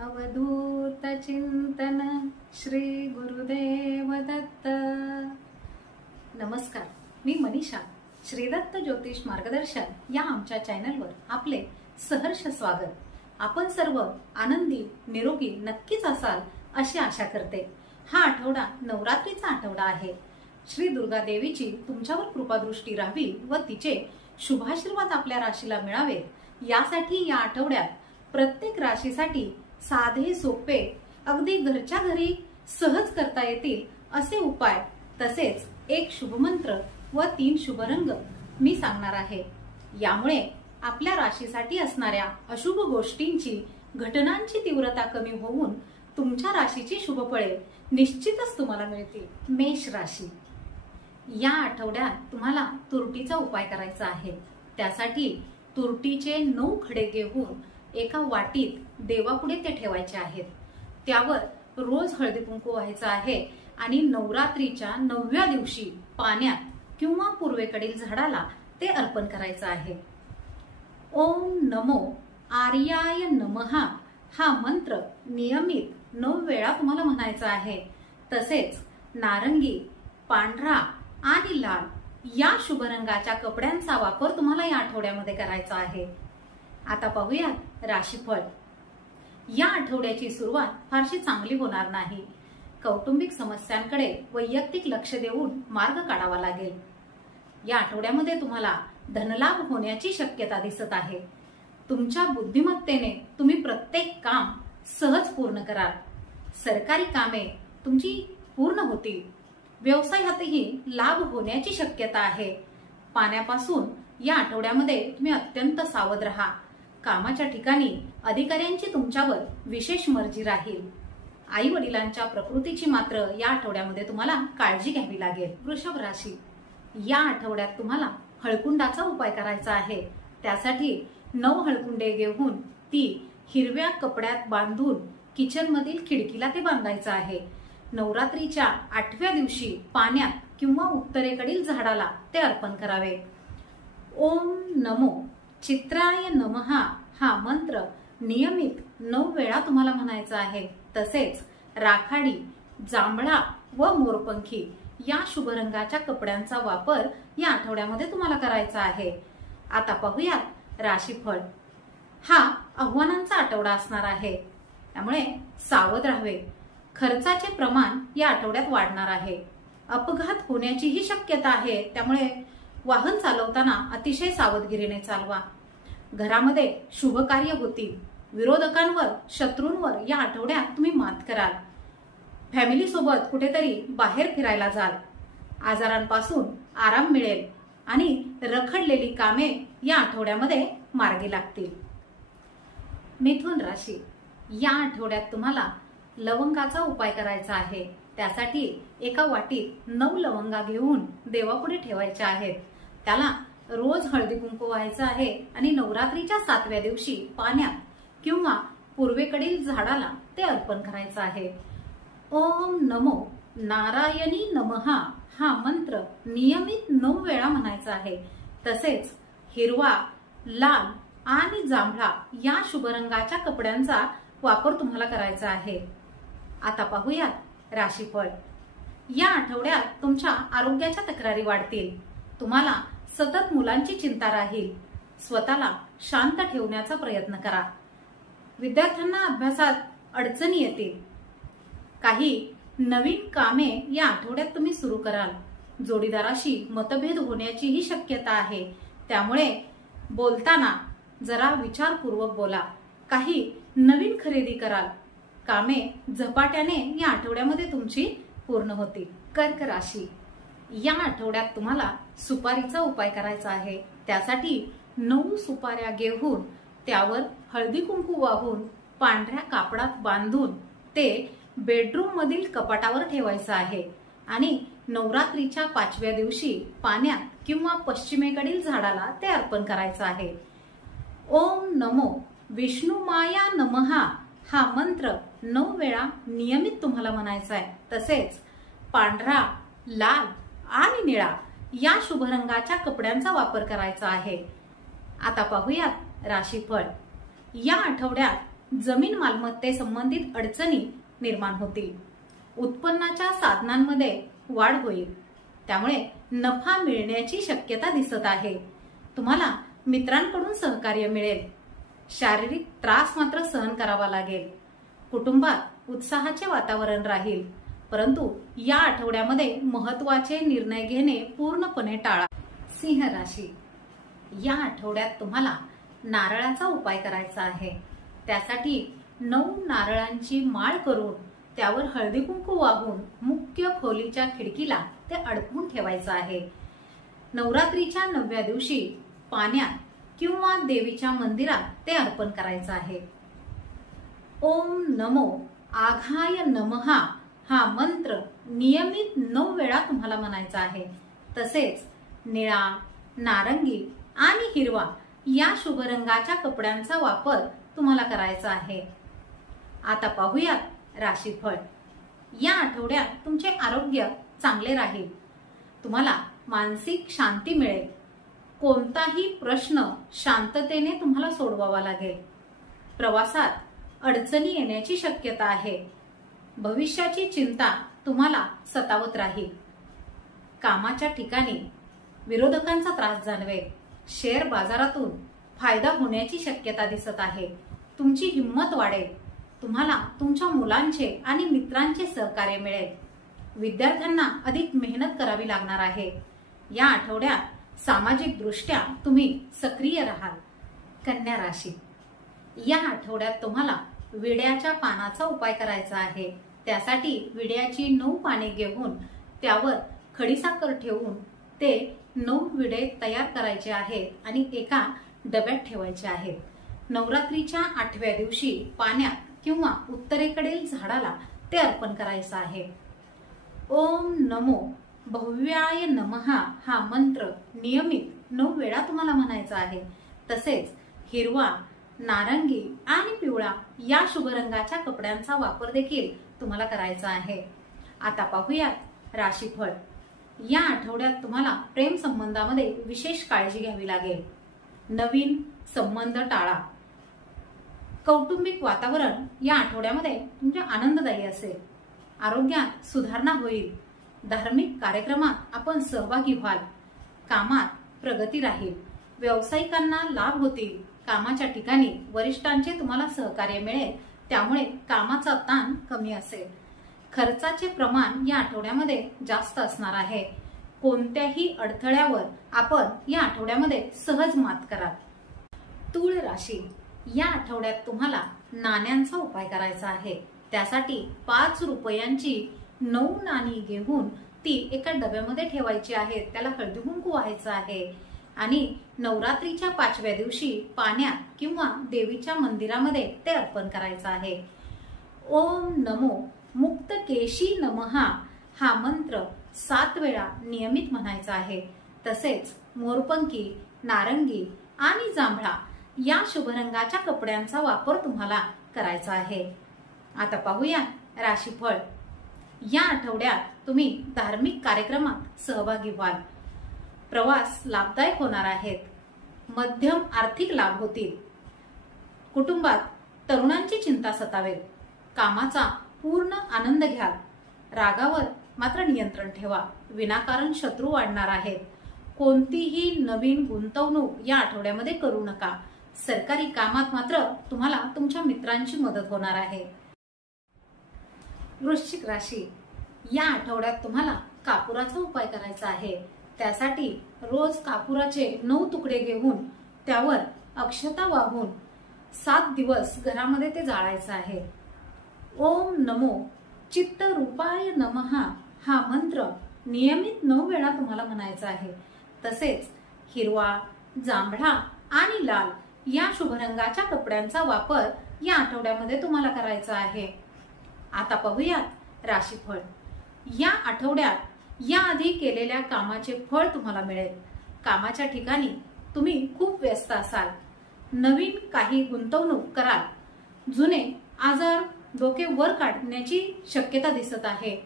अवधूत चिंतन श्री गुरुदेव दत्त। नमस्कार, मी मनीषा। श्रीदत्त ज्योतिष मार्गदर्शन या आमच्या चॅनलवर आपले सहर्ष स्वागत। आपण सर्व आनंदी निरोगी नक्कीच असाल अशी आशा करते। हा आठवडा नवरात्रीचा आठवडा आहे। श्री दुर्गा देवीची तुमच्यावर कृपादृष्टी राहावी व तिचे शुभाशीर्वाद आपल्या राशीला मिळावेत यासाठी या आठवड्यात प्रत्येक राशीसाठी साधे सोपे अगदी घरच्या घरी सहज करता येतील असे उपाय तसेच एक शुभमंत्र व 3 शुभरंग मी सांगणार आहे। यामुळे आपल्या राशीसाठी असणाऱ्या अशुभ गोष्टींची घटनांची तीव्रता कमी होऊन तुमच्या राशीची शुभफळे निश्चितच तुम्हाला मिळतील। मेष राशी, या आठवड्यात तुम्हाला तुरटीचा उपाय करायचा आहे। त्यासाठी तुरटीचे 9 खडे घेऊन एका वाटीत देवापुढे ते ठेवायचे आहेत। त्यावर रोज हळदी कुंकू व्हायचं आहे आणि नवरात्रीच्या 9व्या दिवशी पाण्यात किंवा पूर्वेकडील झाडाला ते अर्पण करायचं आहे। ओम नमो आर्याय नमः हा मंत्र नियमित 9 वेळा तुम्हाला म्हणायचा आहे। तसेच नारंगी, पांढरा आणि लाल या शुभ रंगाच्या कपड्यांचा वापर तुम्हाला या आठवड्यामध्ये करायचा आहे। आता पाहूयात राशीफळ। या आठवड्याची सुरुवात फारशी चांगली होणार नाही। कौटुंबिक समस्यांकडे वैयक्तिक लक्ष देऊन मार्ग काढावा लागेल। या आठवड्यामध्ये तुम्हाला धनलाभ होण्याची शक्यता दिसत आहे। तुमच्या बुद्धिमत्तेने तुम्ही प्रत्येक काम सहज पूर्ण कराल। सरकारी कामे तुमची पूर्ण होतील। व्यवसायातही लाभ होण्याची शक्यता आहे। पाण्यापासून या आठवड्यामध्ये तुम्ही अत्यंत सावध राहा। कामाच्या ठिकाणी अधिकाऱ्यांची तुमच्यावर विशेष मर्जी राहील। आई वडिलांच्या प्रकृतीची मात्र या आठवड्यामध्ये तुम्हाला काळजी घ्यावी लागेल। वृषभ राशी, या आठवड्यात तुम्हाला हळकुंडाचा उपाय करायचा आहे। त्यासाठी 9 हळकुंडे घेऊन ती हिरव्या कपड्यात बांधून किचन मधील खिडकीला ते बांधायचं आहे। नवरात्रीच्या 8व्या दिवशी पाण्यात किंवा उत्तरेकडील झाडाला ते अर्पण करावे। ओम नमो चित्राय नमः हा मंत्र नियमित 9 वेळा तुम्हाला म्हणायचा आहे। तसेच राखाडी, जांभळा व मोरपंखी या शुभ रंगाच्या कपड्यांचा वापर या आठवड्यामध्ये तुम्हाला करायचा आहे। आता पाहूयात राशीफळ। हा आव्हानांचा आठवडा असणार आहे, त्यामुळे सावध राहावे। खर्चाचे प्रमाण या आठवड्यात वाढणार आहे। अपघात होण्याचीही शक्यता आहे, त्यामुळे वाहन चालवताना अतिशय सावधगिरीने चालवा। घरामध्ये शुभ कार्य होतील। विरोधकांवर, शत्रूंवर या आठवड्यात तुम्ही मात कराल। फॅमिली सोबत कुठेतरी बाहेर फिरायला जाल। आजारांपासून आराम मिळेल आणि रखडलेली कामे या आठवड्यामध्ये मार्गी लागतील। मिथुन राशी, या आठवड्यात तुम्हाला लवंगाचा उपाय करायचा आहे। त्यासाठी एका वाटीत 9 लवंगा घेऊन देवापुढे ठेवायच्या आहेत। त्याला रोज हळदी कुंकू व्हायचं आहे आणि नवरात्रीच्या 7व्या दिवशी पाण्यात किंवा पूर्वेकडील झाडाला ते अर्पण करायचं आहे। ओम नमो नारायणी नमः हा मंत्र नियमित 9 वेळा म्हणायचा आहे। तसेच हिरवा, लाल आणि जांभळा या शुभ रंगाच्या कपड्यांचा वापर तुम्हाला करायचा आहे। आता पाहूयात राशीफळ। या आठवड्यात तुमच्या आरोग्याच्या तक्रारी वाढतील। तुम्हाला सतत मुलांची चिंता राहील। स्वतःला शांत ठेवण्याचा प्रयत्न करा। विद्यार्थ्यांना अभ्यासात अडचणी येतील। काही नवीन कामे या आठवड्यात तुम्ही सुरू कराल। जोडीदाराशी मतभेद होण्याचीही शक्यता आहे, त्यामुळे बोलताना जरा विचारपूर्वक बोला। काही नवीन खरेदी कराल। कामे झपाट्याने या आठवड्यामध्ये तुमची पूर्ण होतील। कर्क राशी, या आठवड्यात तुम्हाला सुपारीचा उपाय करायचा आहे। त्यासाठी 9 सुपाऱ्या घेऊन त्यावर हळदी कुंकू वाहून पांढऱ्या कापडात बांधून ते बेडरूम मधील कपाटावर ठेवायचं आहे आणि नवरात्रीच्या 5व्या दिवशी पाण्यात किंवा पश्चिमेकडील झाडाला ते अर्पण करायचं आहे। ओम नमो विष्णुमाया नमः हा मंत्र 9 वेळा नियमित तुम्हाला म्हणायचा आहे। तसेच पांढरा, लाल आणि निळा या शुभ रंगाच्या कपड्यांचा वापर करायचा आहे। आता पाहूयात राशीफळ। या आठवड्यात जमीन मालमत्ते संबंधित अडचणी निर्माण होतील. उत्पन्नाच्या साधनांमध्ये वाढ होईल, त्यामुळे नफा मिळण्याची शक्यता दिसत आहे. तुम्हाला मित्रांकडून सहकार्य मिळेल. शारीरिक त्रास मात्र सहन करावा लागेल. कुटुंबात उत्साहाचे वातावरण राहील, परंतु या आठवड्यामध्ये महत्त्वाचे निर्णय घेणे पूर्णपणे टाळा. सिंह राशी, या आठवड्यात तुम्हाला नारळाचा उपाय करायचा आहे. त्यासाठी 9 नारळांची माळ करून त्यावर हळदी कुंकू वाहून मुख्य खोलीच्या खिडकीला ते अडकवून ठेवायचं आहे. नवरात्रीच्या 9व्या दिवशी पाण्यात किंवा देवीच्या मंदिरात ते अर्पण करायचं आहे. ओम नमो आघाय नमः हा मंत्र नियमित 9 वेळा तुम्हाला म्हणायचा आहे. तसेच निळा, नारंगी आणि हिरवा या शुभ रंगाच्या कपड्यांचा वापर तुम्हाला करायचा आहे. आता पाहूयात राशीफळ. या आठवड्यात तुमचे आरोग्य चांगले राहील. तुम्हाला मानसिक शांती मिळेल. कोणताही प्रश्न शांततेने तुम्हाला सोडवावा लागेल. प्रवासात अडचणी येण्याची शक्यता आहे. भविष्याची चिंता तुम्हाला सतावत राहील. कामाच्या ठिकाणी विरोधकांचा त्रास जाणवेल. शेअर बाजारातून फायदा होण्याची शक्यता दिसत आहे. तुमची हिंमत वाढेल. तुम्हाला तुमच्या मुलांचे आणि मित्रांचे सहकार्य मिळेल. विद्यार्थ्यांना अधिक मेहनत करावी लागणार आहे. या आठवड्यात सामाजिक दृष्ट्या तुम्ही सक्रिय राहाल. कन्या राशी, या आठवड्यात तुम्हाला विड्याच्या पानाचा उपाय करायचा आहे. त्यासाठी विड्याची 9 पाने घेऊन त्यावर खडीसाखर ठेवून ते 9 विडे तयार करायचे आहेत आणि एका डब्यात ठेवायचे आहेत. नवरात्रीच्या 8व्या दिवशी पाण्यात किंवा उत्तरेकडील झाडाला ते अर्पण करायचं आहे. ओम नमो भव्याय नमः हा मंत्र नियमित 9 वेळा तुम्हाला म्हणायचा आहे. तसेच हिरवा, नारंगी आणि पिवळा या शुभ रंगाच्या कपड्यांचा वापर देखील तुम्हाला करायचा आहे. आता पाहूयात राशीफळ. या आठवड्यात तुम्हाला प्रेम संबंधामध्ये विशेष काळजी घ्यावी लागेल. नवीन संबंध टाळा. कौटुंबिक वातावरण या आठवड्यामध्ये तुमच्या आनंददायी असेल. आरोग्यात सुधारणा होईल. धार्मिक कार्यक्रमात आपण सहभागी व्हाल. कामात प्रगती राहील. व्यावसायिकांना लाभ होतील. कामाच्या ठिकाणी वरिष्ठांचे तुम्हाला सहकार्य मिळेल, त्यामुळे कामाचा ताण कमी असेल. खर्चाचे प्रमाण या आठवड्यामध्ये जास्त असणार आहे. कोणत्याही अडथळ्यावर आपण या आठवड्यामध्ये सहज मात कराल. तूळ राशी, या आठवड्यात तुम्हाला नाण्यांचा उपाय करायचा आहे. त्यासाठी 5 रुपयांची 9 नाणी घेऊन ती एका डब्यामध्ये ठेवायची आहेत. त्याला हळदी कुंकू व्हायचं आहे आणि नवरात्रीच्या 5व्या दिवशी पाण्यात किंवा देवीच्या मंदिरामध्ये ते अर्पण करायचं आहे. ओम नमो मुक्तकेशी नमः हा मंत्र 7 वेळा नियमित म्हणायचा आहे. तसेच मोरपंखी, नारंगी आणि जांभळा या शुभ रंगाच्या कपड्यांचा वापर तुम्हाला करायचा आहे. आता पाहूया राशीफळ. या आठवड्यात तुम्ही धार्मिक कार्यक्रमात सहभागी व्हाल. प्रवास लाभदायक होणार आहेत. मध्यम आर्थिक लाभ होतील. कुटुंबात तरुणांची चिंता सतावेल. कामाचा पूर्ण आनंद घ्याल. रागावर मात्र नियंत्रण ठेवा. विनाकारण शत्रू वाढणार आहेत. कोणतीही नवीन गुंतवणूक या आठवड्यामध्ये करू नका. सरकारी कामात मात्र तुम्हाला तुमच्या मित्रांची मदत होणार आहे. वृश्चिक राशी, या आठवड्यात तुम्हाला कापुराचा उपाय करायचा आहे. त्यासाठी रोज कापुराचे 9 तुकडे घेऊन त्यावर अक्षता वाहून 7 दिवस घरामध्ये ते जाळायचं आहे. ओम नमो चित्त रूपाय नमः हा मंत्र नियमित 9 वेळा तुम्हाला म्हणायचा आहे. तसेच हिरवा, जांभळा आणि लाल या शुभ रंगाच्या कपड्यांचा वापर या आठवड्यामध्ये तुम्हाला करायचा आहे. आता पाहूयात राशीफळ. या आठवड्यात याआधी केलेल्या कामाचे फळ तुम्हाला मिळेल. कामाच्या ठिकाणी तुम्ही खूप व्यस्त असाल. नवीन काही गुंतवणूक कराल. जुने आजार डोके वर काढण्याची शक्यता दिसत आहे.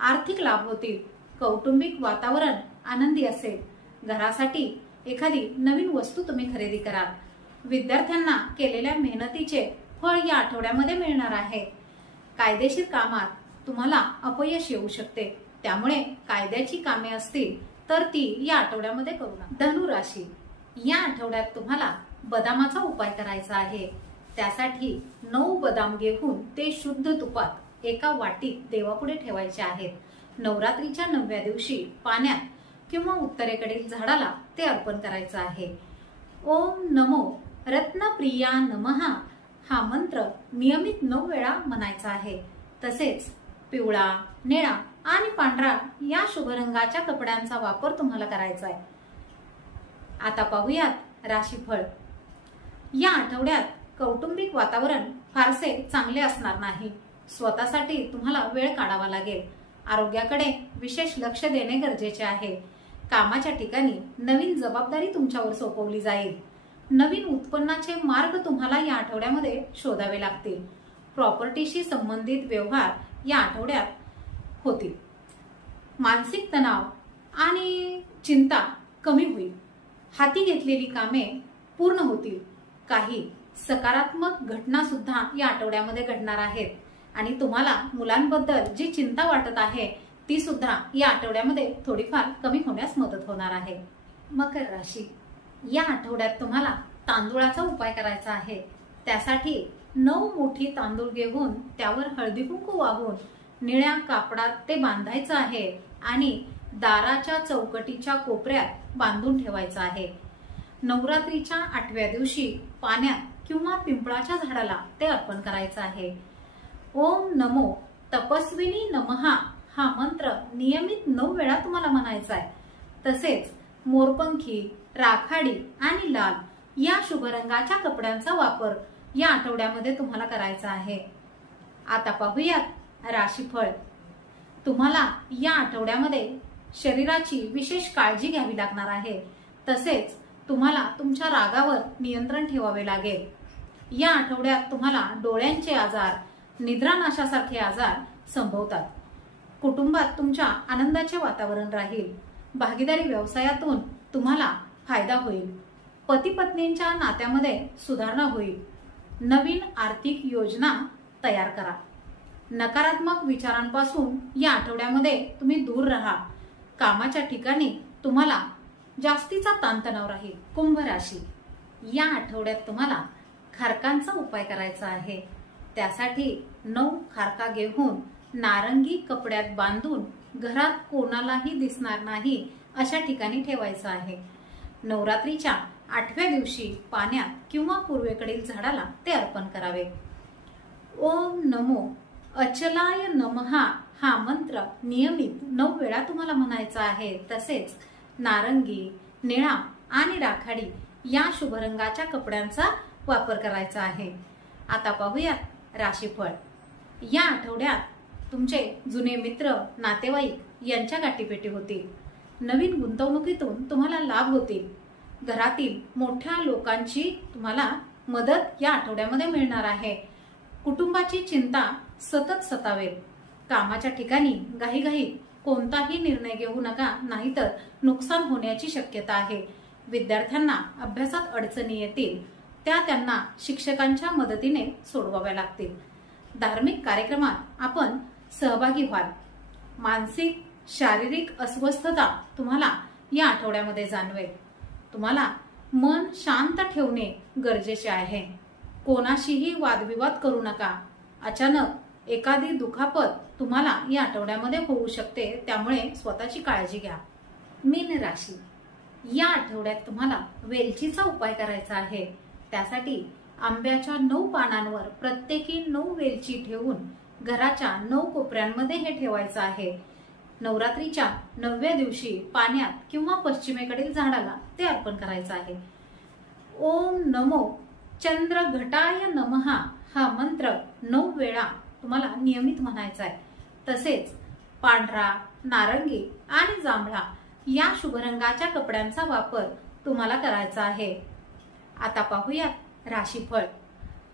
आर्थिक लाभ होतील. कौटुंबिक वातावरण आनंदी असेल. घरासाठी एखादी नवीन वस्तू तुम्ही खरेदी कराल. विद्यार्थ्यांना केलेल्या मेहनतीचे फळ या आठवड्यामध्ये मिळणार आहे। कायदेशीर कामात तुम्हाला अपयश येऊ शकते, त्यामुळे कायद्याची कामे असतील तर ती या आठवड्यामध्ये करू नका। धनु राशी, या आठवड्यात तुम्हाला बदामाचा उपाय करायचा आहे। त्यासाठी 9 बदाम घेऊन ते शुद्ध तुपात एका वाटीत देवापुढे ठेवायचे आहेत। नवरात्रीच्या 9व्या दिवशी पाण्यात किंवा उत्तरेकडील झाडाला ते अर्पण करायचं आहे। ओम नमो रत्नप्रिया नमः हा मंत्र नियमित 9 वेळा म्हणायचा आहे। तसेच पिवळा, निळा आणि पांढरा या शुभ रंगाच्या कपड्यांचा वापर तुम्हाला करायचा आहे। आता पाहूयात राशीफळ। या आठवड्यात कौटुंबिक वातावरण फारसे चांगले असणार नाही। स्वतःसाठी तुम्हाला वेळ काढावा लागेल। आरोग्याकडे विशेष लक्ष देणे गरजेचे आहे। कामाच्या ठिकाणी नवीन जबाबदारी तुमच्यावर सोपवली जाईल। नवीन उत्पन्नाचे मार्ग तुम्हाला या आठवड्यामध्ये शोधावे लागतील। प्रॉपर्टीशी संबंधित व्यवहार या आठवड्यात होतील। मानसिक तणाव आणि चिंता कमी होईल। हाती घेतलेली कामे पूर्ण होतील। काही सकारात्मक घटना सुद्धा या आठवड्यामध्ये घडणार आहेत आणि तुम्हाला मुलांबद्दल जी चिंता वाटत आहे ती सुद्धा या आठवड्यामध्ये थोडीफार कमी होण्यास मदत होणार आहे। मकर राशी, या आठवड्यात तुम्हाला तांदूळाचा उपाय करायचा आहे। त्यासाठी 9 मोठी तांदूळ घेऊन त्यावर हळदी कुंकू वाहून निळ्या कापडात ते बांधायचं आहे आणि दाराच्या चौकटीच्या कोपऱ्यात बांधून ठेवायचं आहे। नवरात्रीच्या 8व्या दिवशी पाण्यात किंवा पिंपळाच्या झाडाला ते अर्पण करायचं आहे। ओम नमो तपस्विनी नमः हा मंत्र नियमित 9 वेळा तुम्हाला म्हणायचा आहे। तसेच मोरपंखी, राखाडी आणि लाल या शुभ रंगाच्या कपड्यांचा वापर या आठवड्यामध्ये तुम्हाला करायचा आहे। आता पाहूयात राशीफळ। तुम्हाला या आठवड्यामध्ये शरीराची विशेष काळजी घ्यावी लागणार आहे। तसेच तुम्हाला तुमच्या रागावर नियंत्रण ठेवावे लागेल। या आठवड्यात तुम्हाला डोळ्यांचे आजार, निद्रानाशासारखे आजार संभवतात। कुटुंबात तुमच्या आनंदाचे वातावरण राहील। भागीदारी व्यवसायातून तुम्हाला फायदा होईल। पती पत्नींच्या नात्यामध्ये सुधारणा होईल। नवीन आर्थिक योजना तयार करा। नकारात्मक विचारांपासून या आठवड्यामध्ये तुम्ही दूर राहा। कामाच्या ठिकाणी तुम्हाला जास्तीचा ताणतणाव राहील। कुंभ राशी, या आठवड्यात तुम्हाला खारकांचा उपाय करायचा आहे। त्यासाठी 9 खारका घेऊन नारंगी कपड्यात बांधून घरात कोणालाही दिसणार नाही अशा ठिकाणी ठेवायचं आहे। नवरात्रीच्या 8व्या दिवशी पाण्यात किंवा पूर्वेकडील झाडाला ते अर्पण करावे। ओम नमो अचलाय नमः हा मंत्र नियमित 9 वेळा तुम्हाला म्हणायचा आहे। तसेच नारंगी, निळा आणि राखाडी या शुभ रंगाच्या कपड्यांचा वापर करायचा आहे। आता पाहूयात राशीफळ। या आठवड्यात तुमचे जुने मित्र, नातेवाईक यांच्या गाठीभेटी होतील। नवीन गुंतवणुकीतून तुम्हाला लाभ होतील। घरातील मोठ्या लोकांची तुम्हाला मदत या आठवड्यामध्ये मिळणार आहे। कुटुंबाची चिंता सतत सतावेल। कामाच्या ठिकाणी घाईघाई कोणताही निर्णय घेऊ नका, नाहीतर नुकसान होण्याची शक्यता आहे। विद्यार्थ्यांना अभ्यासात अडचणी येतील, त्या त्यांना शिक्षकांच्या मदतीने सोडवाव्या लागतील। धार्मिक कार्यक्रमात आपण सहभागी व्हाल। मानसिक, शारीरिक अस्वस्थता तुम्हाला या आठवड्यामध्ये जाणवेल। तुम्हाला मन शांत ठेवणे गरजेचे आहे। कोणाशीही वादविवाद करू नका। अचानक एखादी दुखापत तुम्हाला या आठवड्यामध्ये होऊ शकते, त्यामुळे स्वतःची काळजी घ्या। मीन राशी, या आठवड्यात तुम्हाला वेलचीचा उपाय करायचा आहे। त्यासाठी आंब्याच्या 9 पानांवर प्रत्येकी 9 वेलची ठेवून घराच्या 9 कोपऱ्यांमध्ये हे ठेवायचं आहे। नवरात्रीच्या 9व्या दिवशी पाण्यात किंवा पश्चिमेकडील झाडाला ते अर्पण करायचं आहे। ओम नमो चंद्रघटाय नमः हा मंत्र 9 वेळा तुम्हाला नियमित म्हणायचा आहे। तसेच पांढरा, नारंगी आणि जांभळा या शुभ रंगाच्या कपड्यांचा वापर तुम्हाला करायचा आहे। आता पाहूयात राशीफळ।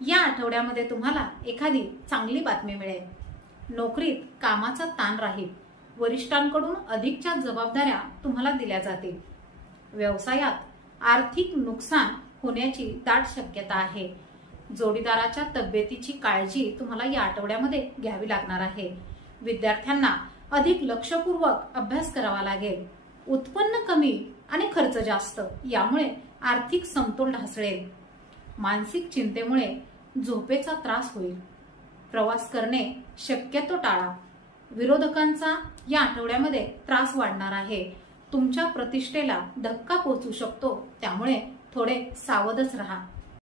या आठवड्यामध्ये तुम्हाला एखादी चांगली बातमी मिळेल। नोकरीत कामाचा ताण राहील। वरिष्ठांकडून अधिकच्या जबाबदाऱ्या तुम्हाला दिल्या जातील। व्यवसायात आर्थिक नुकसान होण्याची दाट शक्यता आहे। जोडीदाराच्या तब्येतीची काळजी तुम्हाला या आठवड्यामध्ये घ्यावी लागणार आहे। विद्यार्थ्यांना अधिक लक्षपूर्वक अभ्यास करावा लागेल। उत्पन्न कमी आणि खर्च जास्त, यामुळे आर्थिक समतोल ढासळेल। मानसिक चिंतेमुळे झोपेचा त्रास होईल। प्रवास करणे शक्यतो टाळा। विरोधकांचा या आठवड्यामध्ये त्रास वाढणार आहे। तुमच्या प्रतिष्ठेला धक्का पोहोचू शकतो, त्यामुळे थोडे सावधच राहा।